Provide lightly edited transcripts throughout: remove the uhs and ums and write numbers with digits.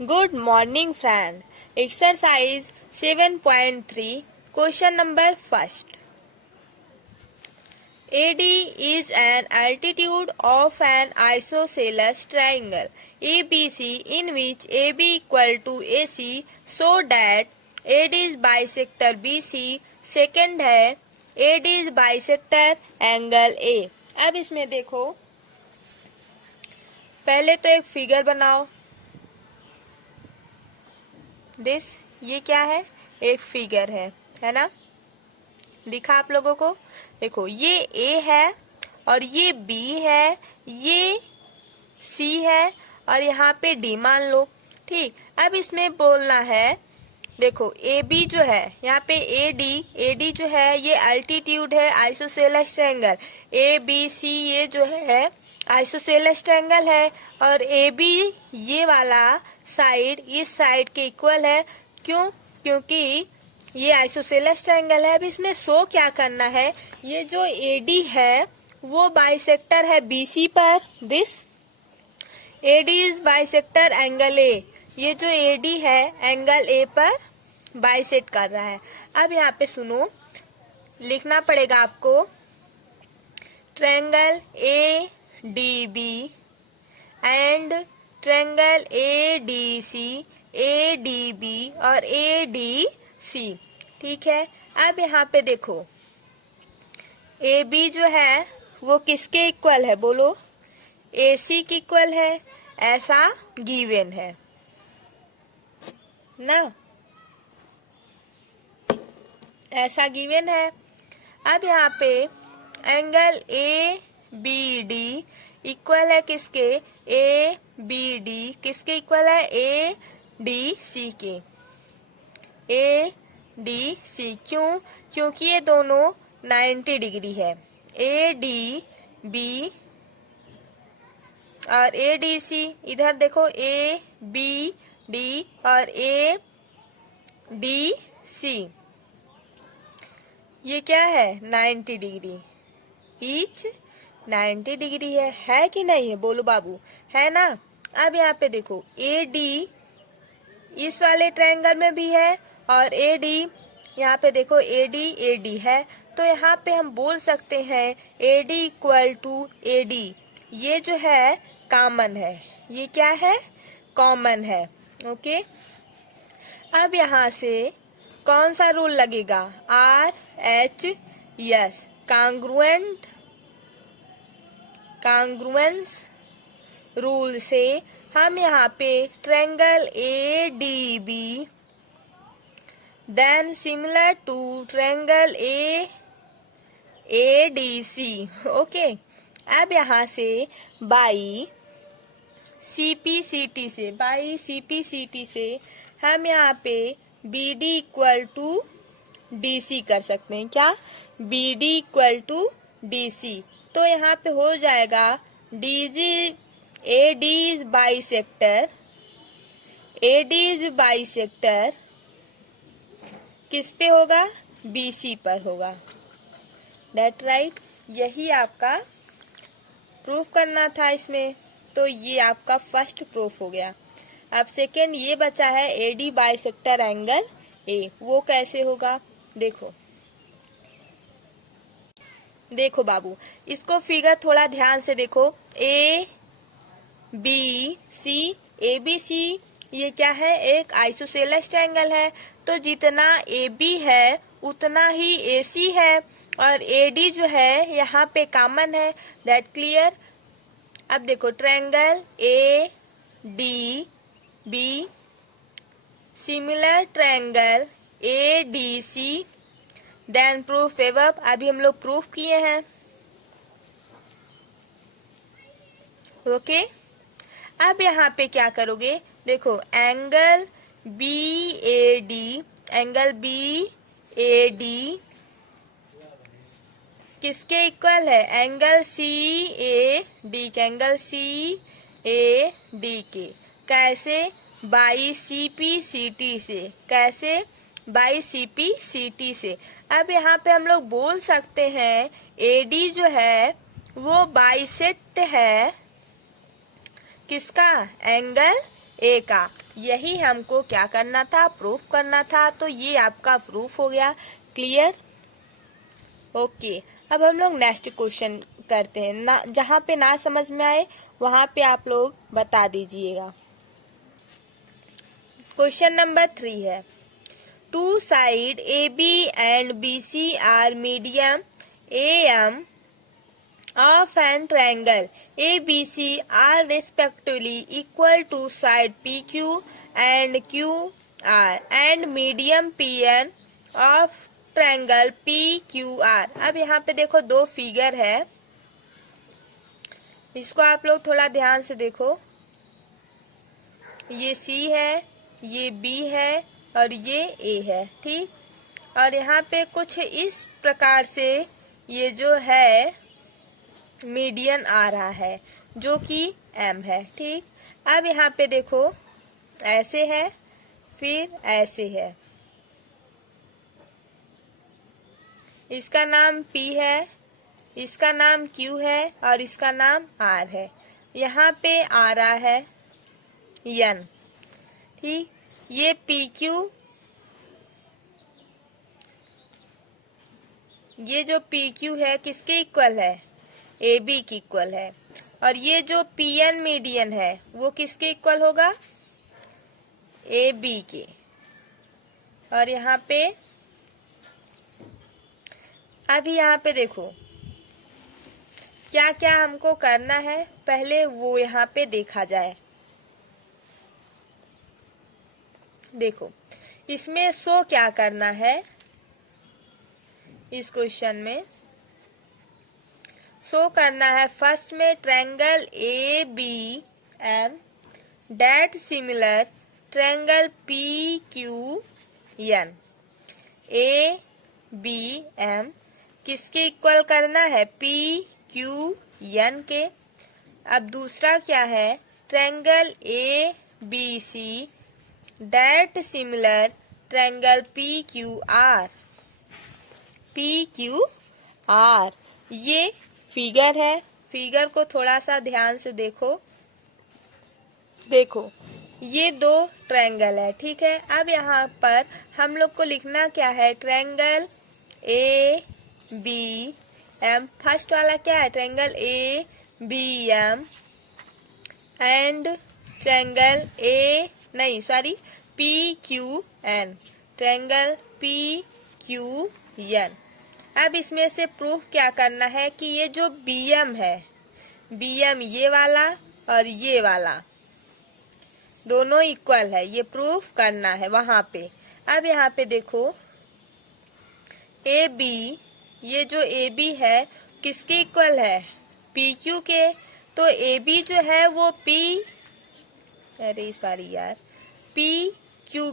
Good morning, friend. Exercise 7.3, question number first. AD is an altitude of an isosceles triangle ABC in which AB equal to AC so that AD is bisector BC. Second है AD is bisector angle A. अब इसमें देखो, पहले तो एक figure बनाओ. ये क्या है? एक फिगर है ना? दिखा आप लोगों को? देखो, ये A है और ये B है, ये C है और यहाँ पे D मान लो. ठीक, अब इसमें बोलना है. देखो, AB जो है, यहाँ पे AD जो है ये अल्टीट्यूड है आइसोसेलेस ट्रायंगल. ABC ये जो है आइसोसेलेस ट्रायंगल है और AB ये वाला साइड इस साइड के इक्वल है. क्यों? क्योंकि ये आइसोसेलेस ट्रायंगल है. अब इसमें शो क्या करना है, ये जो AD है वो बाइसेक्टर है BC पर. This AD is bisector angle A. ये जो AD है एंगल A पर बाइसेक्ट कर रहा है. अब यहाँ पे सुनो, लिखना पड़ेगा आपको triangle ADB and triangle ADC, ADB और ADC. ठीक है. अब यहाँ पे देखो, AB जो है वो किसके इक्वल है बोलो? AC के इक्वल है. ऐसा गिवन है ना, ऐसा गिवन है. अब यहाँ पे एंगल ABD इक्वल है किसके? ABD किसके इक्वल है? ADC के. ADC क्यों? क्योंकि ये दोनों 90 डिग्री है. ADB और ADC, इधर देखो ABD और ADC, ये क्या है? 90 डिग्री. ईच 90 डिग्री है कि नहीं है? बोलो बाबू, है ना? अब यहाँ पे देखो, AD इस वाले ट्रायंगल में भी है और AD यहाँ पे देखो AD है. तो यहाँ पे हम बोल सकते हैं AD इक्वल टू AD. ये जो है कॉमन है. ये क्या है? कॉमन है. ओके. अब यहाँ से कौन सा रूल लगेगा? RHS कांग्रुएंस रूल से हम यहाँ पे triangle ADB then similar to triangle ADC. Okay. अब यहाँ से बाई CPCT से हम यहाँ पे BD इक्वल टू DC कर सकते हैं. क्या? BD equal to DC. तो यहाँ पे हो जाएगा AD इज बाइसेक्टर किस पे होगा? BC पर होगा. That right. यही आपका प्रूफ करना था इसमें. तो ये आपका फर्स्ट प्रूफ हो गया. अब सेकेंड ये बचा है AD बाइसेक्टर एंगल A. वो कैसे होगा? देखो बाबू, इसको फिगर थोड़ा ध्यान से देखो. ABC ये क्या है? एक आइसोसेलेस ट्रायंगल है. तो जितना AB है उतना ही AC है और AD जो है यहाँ पे कॉमन है. That clear. अब देखो, triangle ADB similar triangle ADC then proof एवब. अभी हम लोग प्रूफ किए हैं. ओके. अब यहाँ पे क्या करोगे? देखो, एंगल BAD किसके इक्वल है? एंगल CAD के. कैसे? बाई CPCT से. कैसे? बाई CPCT से. अब यहाँ पे हम लोग बोल सकते हैं AD जो है वो बाइसेक्ट है किसका? एंगल A का. यही हमको क्या करना था, प्रूफ करना था। तो ये आपका प्रूफ हो गया। क्लियर? ओके, अब हम लोग नेक्स्ट क्वेश्चन करते हैं। ना जहाँ पे ना समझ में आए वहाँ पे आप लोग बता दीजिएगा। क्वेश्चन नंबर 3 है, two side AB and BC are medium AM of an triangle ABC are respectively equal to side PQ and QR and medium PN of triangle PQR। अब यहाँ पे देखो दो फिगर है, इसको आप लोग थोड़ा ध्यान से देखो। ये C है, ये B है और ये A है, ठीक। और यहाँ पे कुछ इस प्रकार से ये जो है मीडियन आ रहा है जो कि M है, ठीक। अब यहाँ पे देखो ऐसे है, फिर ऐसे है। इसका नाम P है, इसका नाम Q है और इसका नाम R है। यहाँ पे आ रहा है N, ठीक। ये PQ, ये जो PQ है किसके इक्वल है, AB की इक्वल है। और ये जो PN मीडियन है वो किसके इक्वल होगा, AB के। और यहाँ पे अभी यहाँ पे देखो क्या क्या हमको करना है, पहले वो यहाँ पे देखा जाए। देखो इसमें शो क्या करना है, इस क्वेश्चन में शो करना है फर्स्ट में triangle ABM that similar triangle PQN। ABM किसके इक्वल करना है, PQN के। अब दूसरा क्या है, triangle ABC that similar triangle PQR। ये फिगर है, फिगर को थोड़ा सा ध्यान से देखो। देखो ये दो ट्रायंगल है, ठीक है। अब यहाँ पर हम लोग को लिखना क्या है, ट्रायंगल ABM, फर्स्ट वाला क्या है, triangle ABM and triangle PQN, triangle PQN। अब इसमें से प्रूफ क्या करना है कि ये जो BM है, BM ये वाला और ये वाला दोनों इक्वल है, ये प्रूफ करना है वहां पे। अब यहाँ पे देखो AB, ये जो AB है किसके इक्वल है, PQ के। तो AB जो है वो PQ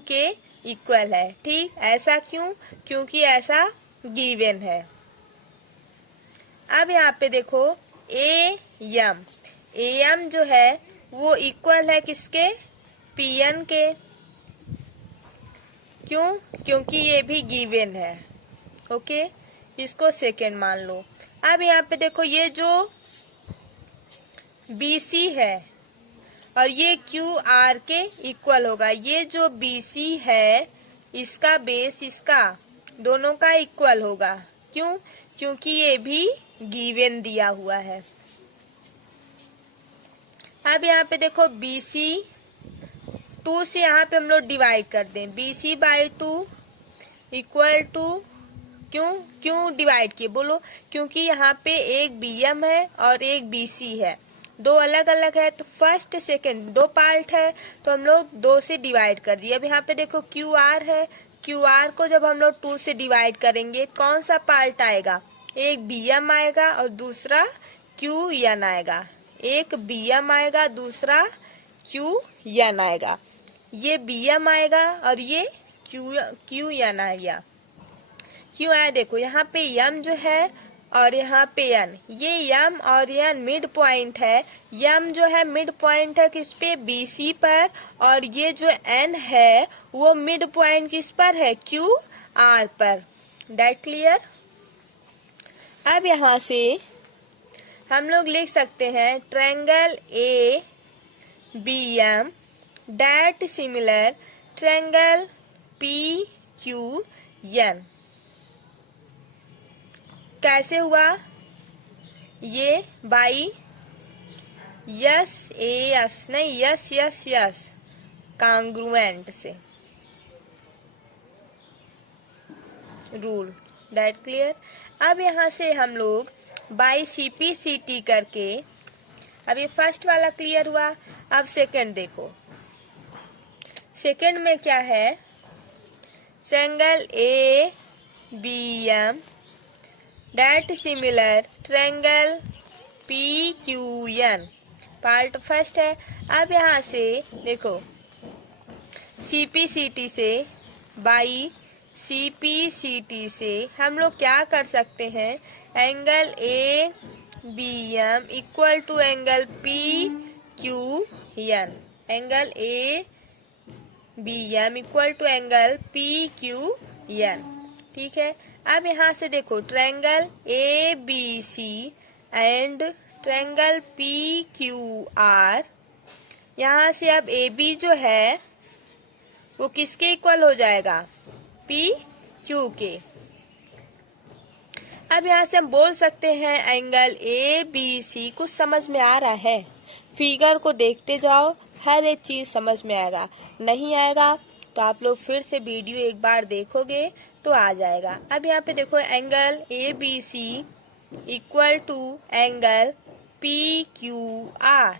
के इक्वल है, ठीक। ऐसा क्यों, क्योंकि ऐसा गिवन है। अब यहाँ पे देखो AM जो है वो इक्वल है किसके, PN के। क्यों, क्योंकि ये भी गिवन है, ओके। इसको सेकेंड मान लो। अब यहाँ पे देखो ये जो BC है और ये QR के इक्वल होगा। ये जो BC है इसका बेस इसका दोनों का इक्वल होगा। क्यों, क्योंकि ये भी गिवन दिया हुआ है। अब यहाँ पे देखो BC 2 से यहाँ पे हम लोग डिवाइड कर दें, BC बाई 2 इक्वल टू, क्यों डिवाइड किए बोलो, क्योंकि यहाँ पे एक BM है और एक BC है, दो अलग अलग है। तो फर्स्ट सेकंड दो पार्ट है तो हम लोग 2 से डिवाइड कर दिए। अब यहाँ पे देखो QR है, QR को जब हम लोग 2 से डिवाइड करेंगे कौन सा पार्ट आएगा, एक BM आएगा और दूसरा QN आएगा। एक BM आएगा, दूसरा QN आएगा। ये BM आएगा और ये QN आएगा। क्यों आया, देखो यहाँ पे M जो है और यहाँ पे N, ये M और N मिड पॉइंट है। M जो है मिड पॉइंट है किस पे, BC पर, और ये जो N है वो मिड पॉइंट किस पर है, QR पर। That clear. अब यहाँ से हम लोग लिख सकते हैं triangle ABM that similar triangle PQN। कैसे हुआ ये? बाई यस ए यस नहीं, यस यस यस कांग्रुएंट से रूल। That clear. अब यहाँ से हम लोग बाई CPCT करके, अब ये फर्स्ट वाला क्लियर हुआ। अब सेकंड देखो, सेकंड में क्या है? Triangle ABM that similar triangle PQN, part first है। अब यहाँ से देखो CPCT से, बाई CPCT से हम लोग क्या कर सकते हैं? Angle ABM equal to angle PQN, angle ABM equal to angle PQN। ठीक है। अब यहाँ से देखो triangle ABC and triangle PQR, यहाँ से अब AB जो है वो किसके इक्वल हो जाएगा? PQ के। अब यहाँ से हम बोल सकते हैं एंगल ABC। कुछ समझ में आ रहा है? फिगर को देखते जाओ, हर एक चीज समझ में आएगा। नहीं आएगा तो आप लोग फिर से वीडियो एक बार देखोगे तो आ जाएगा। अब यहाँ पे देखो angle ABC equal to angle PQR,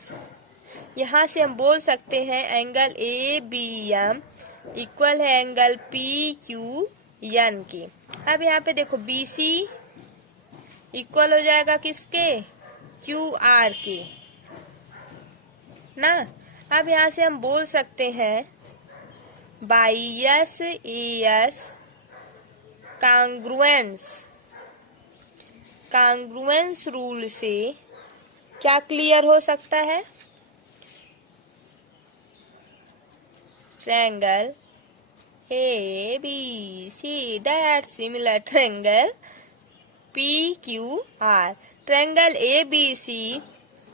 यहाँ से हम बोल सकते हैं एंगल ABM इक्वल है एंगल PQN के। अब यहाँ पे देखो BC इक्वल हो जाएगा किसके? QR के ना। अब यहाँ से हम बोल सकते हैं बाई यस एस कांग्रुएंस रूल से क्या क्लियर हो सकता है? Triangle ABC that similar triangle PQR, triangle ABC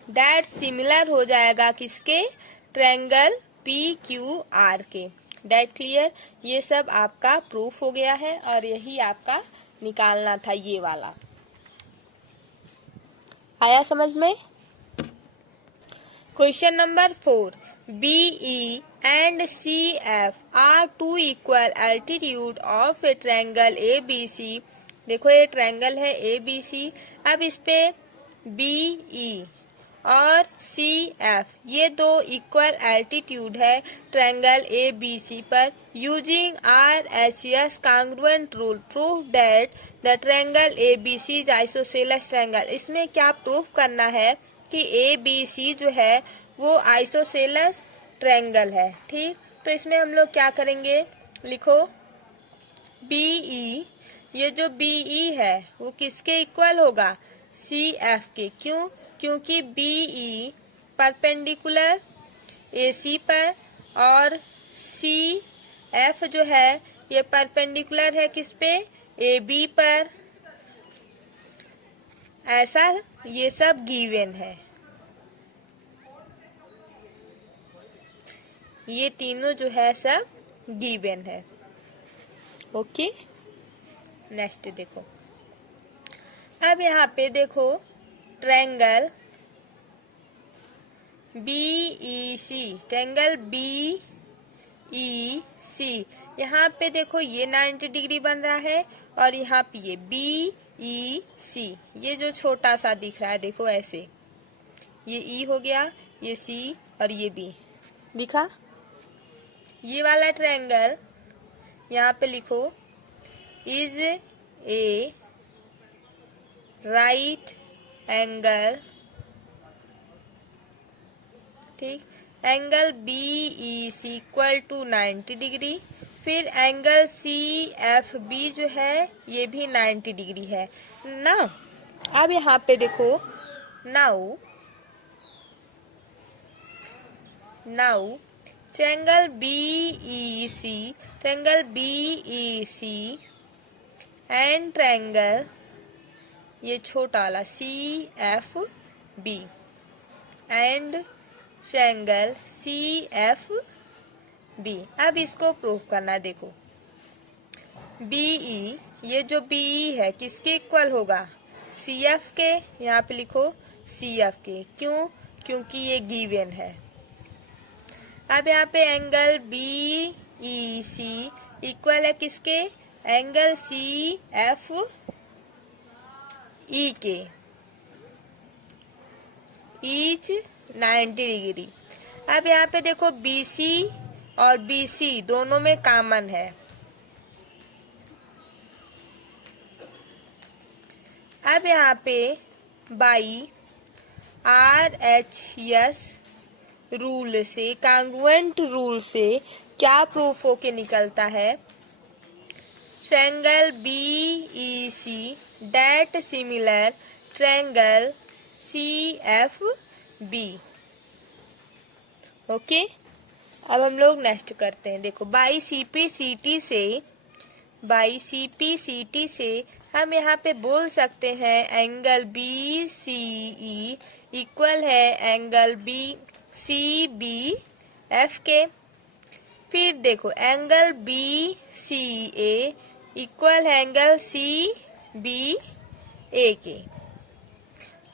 that similar हो जाएगा किसके? ट्रायंगल PQR के। That clear. ये सब आपका प्रूफ हो गया है और यही आपका निकालना था, ये वाला। आया समझ में? Question number 4, BE and CF are two equal altitude of a triangle ABC। देखो ये ट्रायंगल है ABC। अब इस पे BE और CF ये दो इक्वल एल्टीट्यूड है ट्रायंगल ABC पर। Using RHS congruent rule prove that the triangle ABC is isosceles triangle. इसमें क्या प्रूफ करना है कि ABC जो है वो आइसोसेलेस ट्रायंगल है। ठीक, तो इसमें हम लोग क्या करेंगे? लिखो BE, ये जो BE है वो किसके इक्वल होगा? CF के। क्यों? क्योंकि BE परपेंडिकुलर AC पर और CF जो है ये परपेंडिकुलर है किस पे? AB पर। ऐसा ये सब गिवन है, ये तीनों जो है सब गिवन है। ओके, नेक्स्ट देखो। अब यहाँ पे देखो ट्रायंगल BEC, ट्रायंगल BEC, यहाँ पे देखो ये 90 डिग्री बन रहा है और यहाँ पे ये BEC, ये जो छोटा सा दिख रहा है देखो ऐसे, ये E हो गया, ये C और ये B दिखा। ये वाला ट्रायंगल यहाँ पे लिखो इज ए राइट एंगल। ठीक, angle BEC equal to 90 degree. फिर एंगल CFB जो है ये भी 90 डिग्री है ना। अब यहाँ पे देखो now triangle BEC and triangle ये छोटा वाला CFB एंड ट्रायंगल CFG बी। अब इसको प्रूव करना है। देखो बीई, ये जो बीई है किसके इक्वल होगा? सीएफ के। यहाँ पे लिखो सीएफ के। क्यों? क्योंकि ये गिवन है। अब यहाँ पे एंगल बी सी इक्वल है किसके? एंगल सी एफ ई के, ईच 90 डिग्री। अब यहाँ पे देखो BC और BC दोनों में कॉमन है। अब यहाँ पे बाई RHS रूल से, कांग्रुएंट रूल से क्या प्रूफ होके निकलता है? Triangle BEC that similar triangle CFB। Okay, अब हम लोग नेक्स्ट करते हैं। देखो बाई CPCT से हम यहाँ पे बोल सकते हैं एंगल BCE इक्वल है एंगल BCBF के। फिर देखो एंगल BCA इक्वल है एंगल CBA के।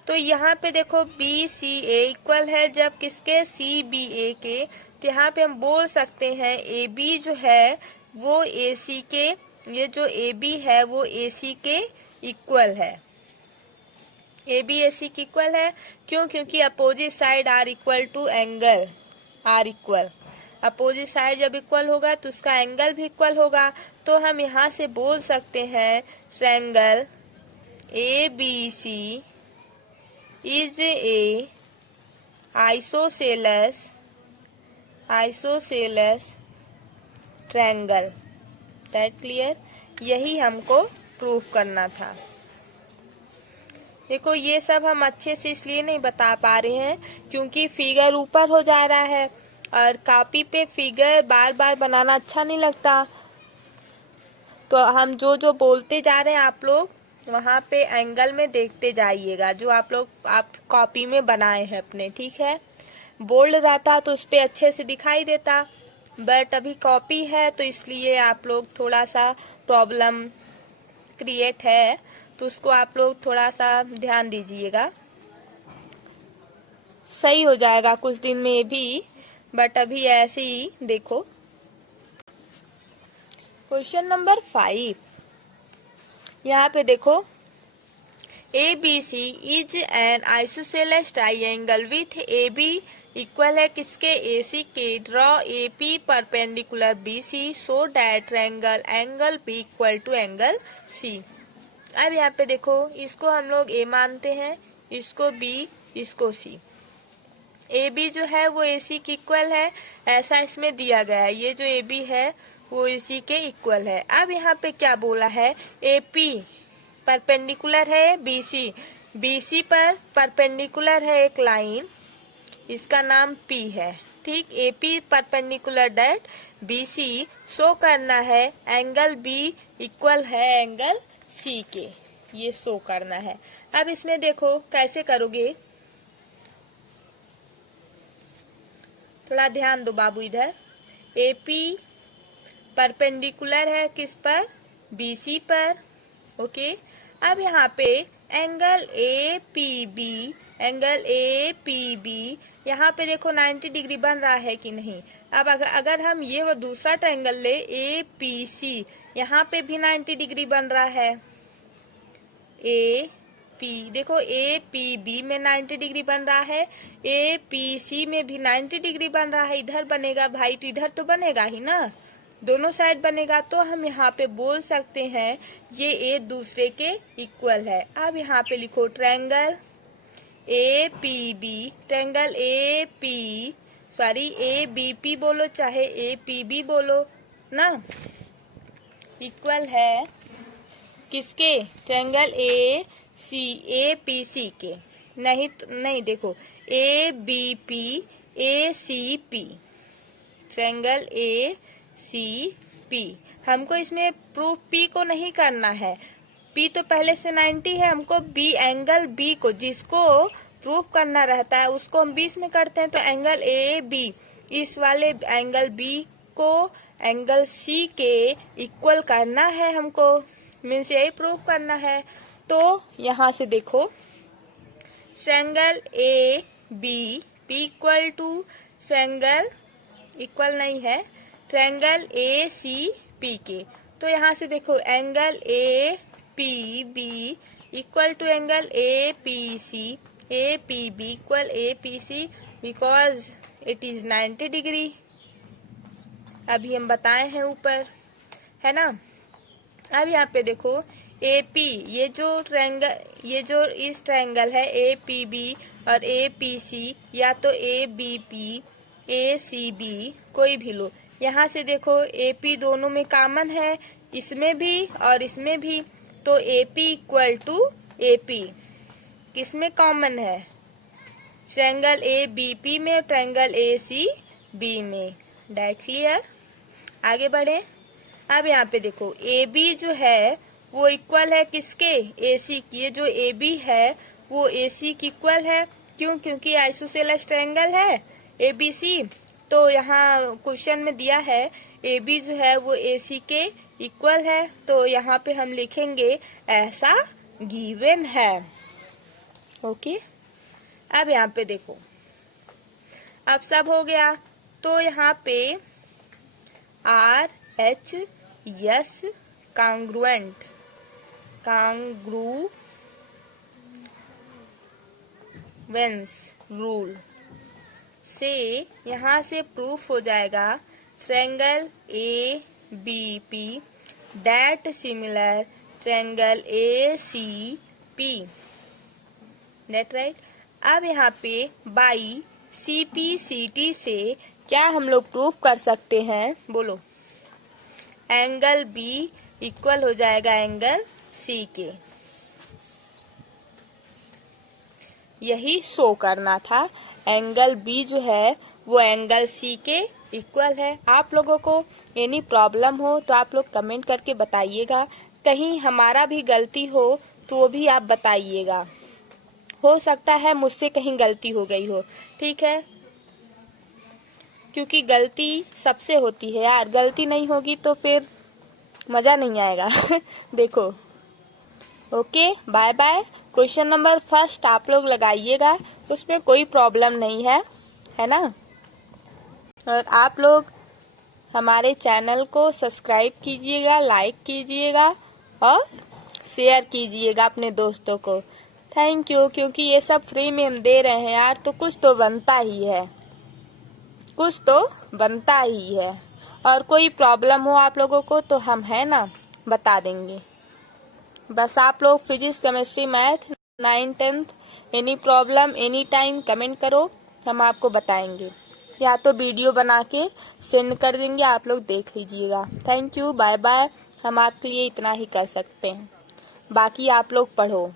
तो यहाँ पे देखो BCA इक्वल है जब किसके? CBA के। तो यहाँ पे हम बोल सकते हैं AB जो है वो AC के, ये जो AB है वो AC के इक्वल है। AB AC के इक्वल है। क्यों? क्योंकि opposite side are equal to angle are equal. Opposite side जब इक्वल होगा तो उसका एंगल भी इक्वल होगा। तो हम यहाँ से बोल सकते हैं triangle ABC is a isosceles triangle। That clear? यही हमको प्रूव करना था। देखो ये सब हम अच्छे से इसलिए नहीं बता पा रहे हैं क्योंकि फिगर ऊपर हो जा रहा है और कॉपी पे फिगर बार बार बनाना अच्छा नहीं लगता। तो हम जो जो बोलते जा रहे हैं आप लोग वहाँ पे एंगल में देखते जाइएगा जो आप कॉपी में बनाए हैं अपने, ठीक है? बोल्ड रहता तो उस पे अच्छे से दिखाई देता, बट अभी कॉपी है तो इसलिए आप लोग थोड़ा सा प्रॉब्लम क्रिएट है, तो उसको आप लोग थोड़ा सा ध्यान दीजिएगा। सही हो जाएगा कुछ दिन में भी, बट अभी ऐसे ही देखो। क्वेश्चन नंबर 5, यहाँ पे देखो ABC is an isosceles triangle with AB equal है किसके? AC के। Draw AP perpendicular BC so that triangle angle B equal to angle C। अब यहाँ पे देखो इसको हम लोग A मानते हैं, इसको B, इसको C। AB जो है वो AC के इक्वल है, ऐसा इसमें दिया गया है। ये जो AB है वो AC के इक्वल है। अब यहाँ पे क्या बोला है? AP परपेंडिकुलर है BC, BC पर परपेंडिकुलर है एक लाइन, इसका नाम P है, ठीक? AP perpendicular that BC show करना है एंगल B इक्वल है एंगल C के, ये शो करना है। अब इसमें देखो कैसे करोगे, थोड़ा ध्यान दो बाबू इधर। AP परपेंडिकुलर है किस पर? BC पर। ओके, अब यहाँ पे एंगल APB यहाँ पे देखो 90 डिग्री बन रहा है कि नहीं। अब अगर हम ये वो दूसरा ट्रायंगल ले APC, यहाँ पे भी 90 डिग्री बन रहा है। देखो APB में 90 डिग्री बन रहा है, APC में भी 90 डिग्री बन रहा है। इधर बनेगा भाई तो इधर तो बनेगा ही ना, दोनों साइड बनेगा। तो हम यहाँ पे बोल सकते हैं ये एक दूसरे के इक्वल है। अब यहाँ पे लिखो ट्रायंगल ABP बोलो चाहे APB बोलो ना, इक्वल है किसके? ट्रायंगल APC के। नहीं देखो ABP ACP, ट्रायंगल ACP। हमको इसमें प्रूफ P को नहीं करना है, P तो पहले से 90 है। हमको B एंगल B को, जिसको प्रूफ करना रहता है उसको हम 20 में करते हैं। तो एंगल AB, इस वाले एंगल B को एंगल सी के इक्वल करना है हमको, मीन्स यही प्रूव करना है। तो यहाँ से देखो triangle A B P equal to triangle equal नहीं है ट्रायंगल ए सी पी के। तो यहाँ से देखो angle A P B equal to angle A P C, A P B equal A P C because it is 90 degree. अभी हम बताए हैं ऊपर, है ना। अब यहाँ पे देखो ए पी, ये जो इस ट्रायंगल है ए पी बी और ए पी सी, या तो A B P A C B कोई भी लो। यहाँ से देखो ए पी दोनों में कॉमन है, इसमें भी और इसमें भी। तो A P equal to A P किसमें कॉमन है, ट्रायंगल ए बी पी में, ट्रायंगल ए सी बी में। That clear. आगे बढ़े। अब यहाँ पे देखो ए बी जो है वो इक्वल है किसके, ए सी की। ये जो ए बी है वो ए सी की इक्वल है, क्यों, क्योंकि आइसोसेलेस ट्रायंगल है ए बी सी। तो यहाँ क्वेश्चन में दिया है ए बी जो है वो ए सी के इक्वल है, तो यहाँ पे हम लिखेंगे ऐसा गिवन है। ओके। अब यहाँ पे देखो अब सब हो गया। तो यहाँ पे R H S congruent rule से यहाँ से प्रूफ हो जाएगा triangle A B P that similar triangle A C P. That right. अब यहाँ पे by C P C T से क्या हम लोग प्रूफ कर सकते हैं, बोलो। एंगल बी इक्वल हो जाएगा एंगल सी के। यही शो करना था, एंगल बी जो है वो एंगल सी के इक्वल है। आप लोगों को एनी प्रॉब्लम हो तो आप लोग कमेंट करके बताइएगा, कहीं हमारा भी गलती हो तो वो भी आप बताइएगा। हो सकता है मुझसे कहीं गलती हो गई हो, ठीक है, क्योंकि गलती सबसे होती है यार। गलती नहीं होगी तो फिर मजा नहीं आएगा। देखो। Okay, bye bye. Question number first आप लोग लगाइएगा, उसमें कोई प्रॉब्लम नहीं है ना। और आप लोग हमारे चैनल को सब्सक्राइब कीजिएगा, लाइक कीजिएगा और शेयर कीजिएगा अपने दोस्तों को। थैंक यू, क्योंकि ये सब फ्री में हम दे रहे हैं यार, तो कुछ तो बनता ही है, कुछ तो बनता ही है। और कोई प्रॉब्लम हो आप लोगों को तो हम है ना बता देंगे। बस आप लोग physics chemistry math 9th 10th any problem any time comment करो, हम आपको बताएंगे, या तो वीडियो बना के सेंड कर देंगे, आप लोग देख लीजिएगा। Thank you, bye bye. हम आपके लिए इतना ही कर सकते हैं, बाकी आप लोग पढ़ो।